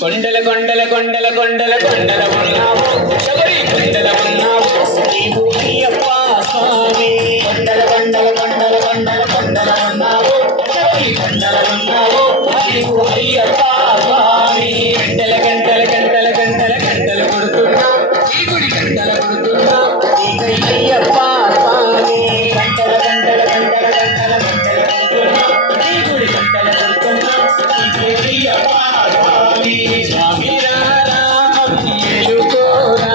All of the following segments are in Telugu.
కొండల కొండల కొండల కొండల కొండల ఉన్నావు శబరి కొండల ఉన్నావు నీవు అయ్యప్ప స్వామి. కొండల కొండల కొండల కొండల కొండల ఉన్నావు శబరి కొండల ఉన్నావు నీవు అయ్యప్ప స్వామి. గంటల గంటల గంటల గంటల గంటలు కొడుతున్నా ఈ గుడి గంటలు కొడుతున్నా నీకై అయ్యప్ప స్వామి. గంటల గంటల గంటల గంటల గంటలు కొడుతున్నా ఈ గుడి గంటలు కొడుతున్నా నీకై అయ్యప్ప స్వామి. స్వామి రారా మేలుకోరా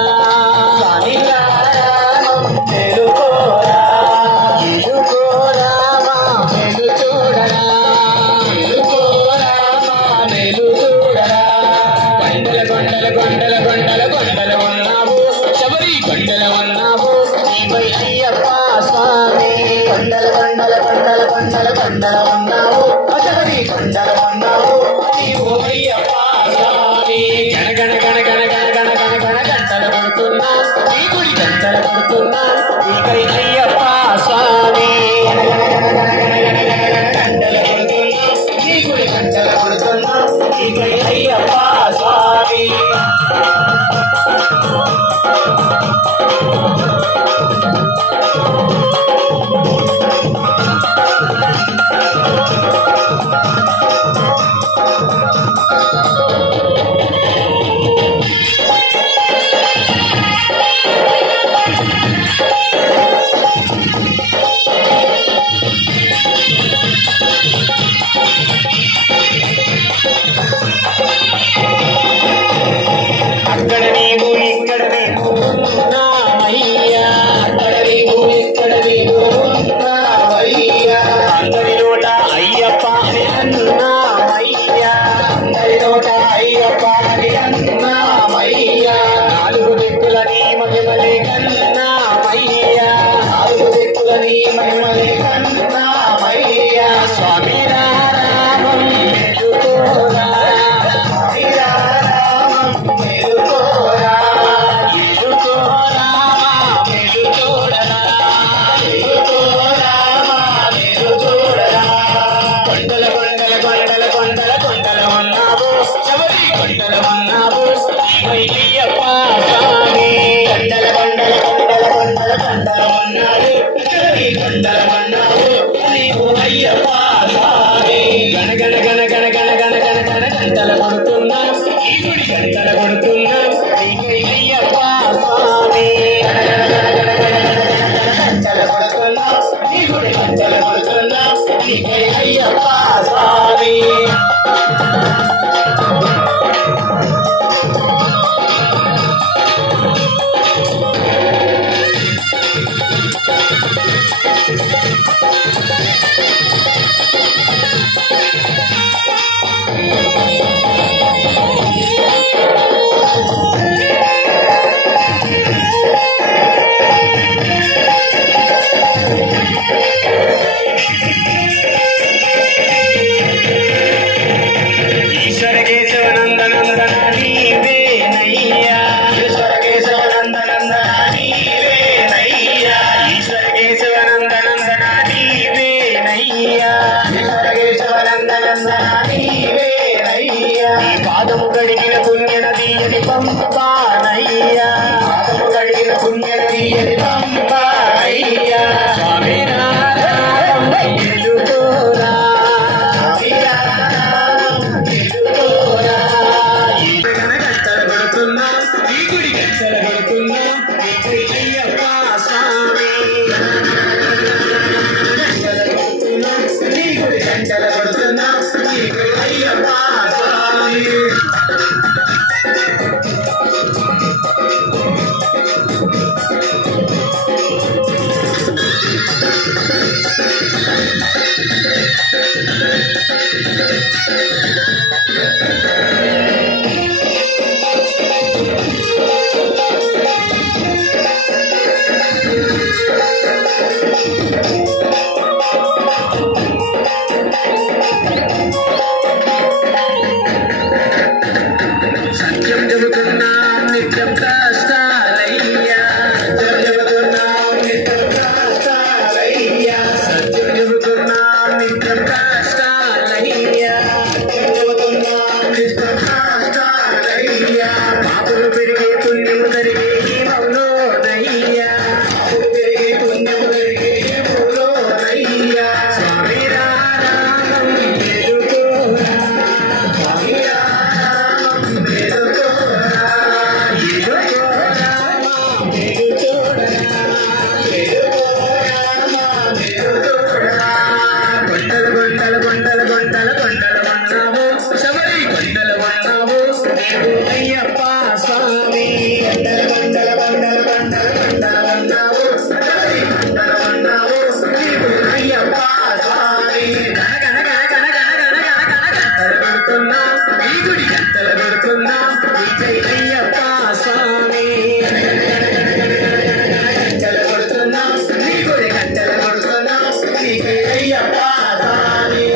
స్వామి రారా మేలుకోరా మేలుకోరా మేలు చూడరా మేలుకోరా మేలు చూడరా. కొండల కొండల కొండల కొండల కొండల ఉన్నావు శబరి కొండల ఉన్నావు నీపై అయ్యప్ప స్వామి. కొండల కొండల కొండల కొండల కొండల ఉన్నావు శబరి కొండల ఉన్నావు నీవు అయ్యప్ప స్వామి. గణ గణ గణ గణ గణ గణ గణ గణ గంటలు కొడుతున్నా ఈ గుడి గంటలు కొడుతున్నా నీకై అయ్యప్ప స్వామి. గంటలు కొడుతున్నా ఈ గుడి గంటలు కొడుతున్నా నీకై అయ్యప్ప స్వామి. అక్కడ నీవు ఇక్కడ నీవు ఉన్నావయ్యా అక్కడ నీవు ఇక్కడ నీవు ఉన్నావయ్యా. అందరి నోట అయ్యప్ప అని అన్నావయ్యా అందరి నోట అయ్యప్ప అని అన్నావయ్యా. నాలుగు దిక్కుల నీ మహిమలే కన్నావయ్యా నాలుగు దిక్కుల నీ మహిమలే కన్నావయ్యా. స్వామి రారామం మేలుకోరా స్వామి రారామం మేలుకోరా మేలుకోరా మేలు చూడరా మేలుకోరా మేలు చూడరా. కొండల కొండల కొండల కొండల కొండల ఉన్నావు శబరి కొండల ఉన్నావు నీవై అయ్యప్ప స్వామి. కొండల కొండల కొండల కొండల కొండల ఉన్నావు శబరి కొండల ఉన్నావు నీవు అయ్యప్ప స్వామి. గణ గణ గణ గణ గణ గణ గణ గణ గంటలు కొడుతున్నా ఈ గుడి గంటలు కొడుతున్నా నీకై అయ్యప్ప స్వామి. గంటలు కొడుతున్నా ఈ గుడి గంటలు కొడుతున్నా నీకై అయ్యప్ప స్వామి. ఈశ్వర కేశవ నందనందన నీవేనయ్యా ఈశ్వర కేశవ నందనందన నీవేనయ్యా ఈశ్వర కేశవ నందనందన నీవేనయ్యా ఈశ్వర కేశవ నందనందన నీవేనయ్యా. నీ పాదము గడిగిన పుణ్య నది అని పంపానయ్యా పాదము గడిగిన పుణ్య నది అని పంపానయ్యా. స్వామి నారాయణ మేలుకోరా స్వామి నారాయణ మేలుకోరా. ఈ గంటలు కొడుతున్నా ఈ గుడి గంటలు కొడుతున్నా నీకై అయ్యప్ప స్వామి. గంటలు కొడుతున్నా నీ గుడి గంటలు కొడుతున్నా నీకై అయ్యప్ప స్వామి. అయ్యప్ప స్వామి